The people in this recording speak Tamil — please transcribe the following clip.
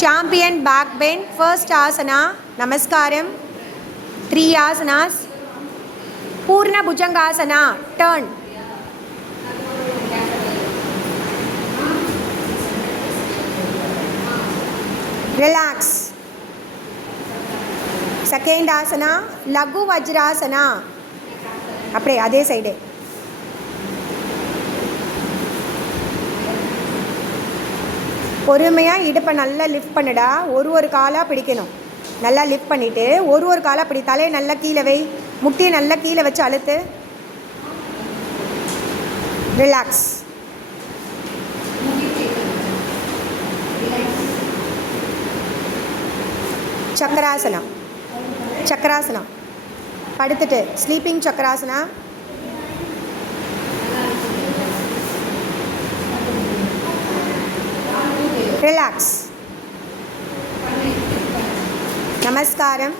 Champion back bend, first asana, namaskaram, 3 asanas, Purna Bhujangasana, turn, relax, second asana, Laghu Vajrasana, அப்படியே அதே சைடு பொறுமையாக இடுப்பை நல்லா லிஃப்ட் பண்ணுடா, ஒரு காலாக பிடிக்கணும். நல்லா லிஃப்ட் பண்ணிவிட்டு ஒரு காலாக அப்படி தலையை நல்லா கீழே வை, முட்டியை நல்லா கீழே வச்சு அழுத்து, ரிலாக்ஸ். சக்கராசனம், சக்கராசனம் படுத்துட்டு ஸ்லீப்பிங் சக்கராசனா. ரிலாக்ஸ். நமஸ்காரம்.